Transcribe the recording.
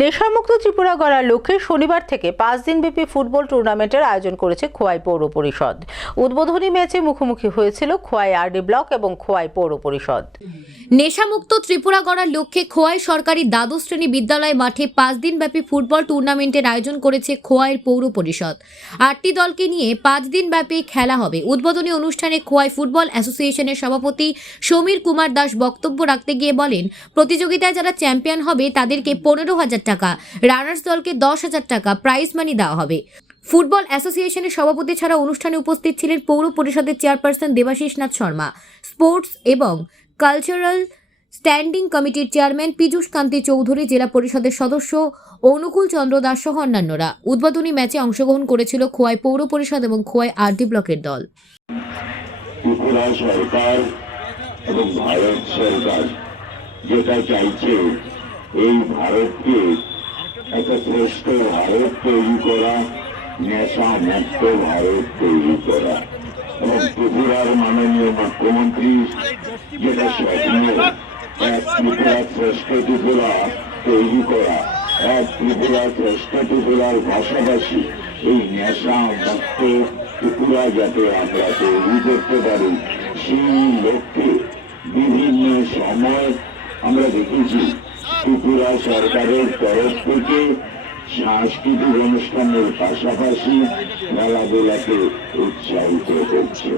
নেশামুক্ত ত্রিপুরা গড়ার লক্ষ্যে শনিবার থেকে পাঁচ দিনব্যাপী ফুটবল টুর্নামেন্টের আয়োজন করেছে খোয়াই পৌর পরিষদ। উদ্বোধনী ম্যাচে মুখোমুখি হয়েছিল খোয়াই আরডি ব্লক এবং খোয়াই পৌর পরিষদ। নেশামুক্ত ত্রিপুরা গড়ার লক্ষ্যে খোয়াই সরকারি দ্বাদশ শ্রেণি বিদ্যালয় মাঠে পাঁচ দিনব্যাপী ফুটবল টুর্নামেন্টের আয়োজন করেছে খোয়াইয়ের পৌর পরিষদ। আটটি দলকে নিয়ে পাঁচ দিনব্যাপী খেলা হবে। উদ্বোধনী অনুষ্ঠানে খোয়াই ফুটবল অ্যাসোসিয়েশনের সভাপতি সমীর কুমার দাস বক্তব্য রাখতে গিয়ে বলেন, প্রতিযোগিতায় যারা চ্যাম্পিয়ন হবে তাদেরকে পনেরো হাজার টাকা, রানার্স দলকে দশ হাজার টাকা প্রাইজ মানি দেওয়া হবে। ফুটবল অ্যাসোসিয়েশনের সভাপতি ছাড়া অনুষ্ঠানে উপস্থিত ছিলেন পৌর পরিষদের চেয়ারপারসন দেবাশিস নাথ শর্মা। স্পোর্টস এবং কালচারাল স্ট্যান্ডিং কমিটির চেয়ারম্যান পীযূষ কান্তি চৌধুরী, জেলা পরিষদের সদস্য অনুকূল চন্দ্র দাস সহ অন্যান্যরা। উদ্বোধনী ম্যাচে অংশগ্রহণ করেছিল খোয়াই পৌর পরিষদ এবং খোয়াই আরডি ব্লকের দল। এবং ভারত সরকার যেটা চাইছে, এই ভারতকে একটা শ্রেষ্ঠ ভারত তৈরি করা, নেশা মুক্ত ভারত তৈরি করা। এবং ত্রিপুরার মাননীয় মুখ্যমন্ত্রী যেটা স্বপ্ন এক ত্রিপুরা শ্রেষ্ঠ ত্রিপুরা তৈরি করা এক ত্রিপুরা শ্রেষ্ঠ ত্রিপুরার পাশাপাশি এই নেশা মুক্ত ত্রিপুরা যাতে আমরা তৈরি করতে পারি সেই লক্ষ্যে বিভিন্ন সময় আমরা দেখেছি ত্রিপুরা সরকারের তরফ থেকে সাংস্কৃতিক অনুষ্ঠানের পাশাপাশি খেলাধুলাকে উৎসাহিত করছে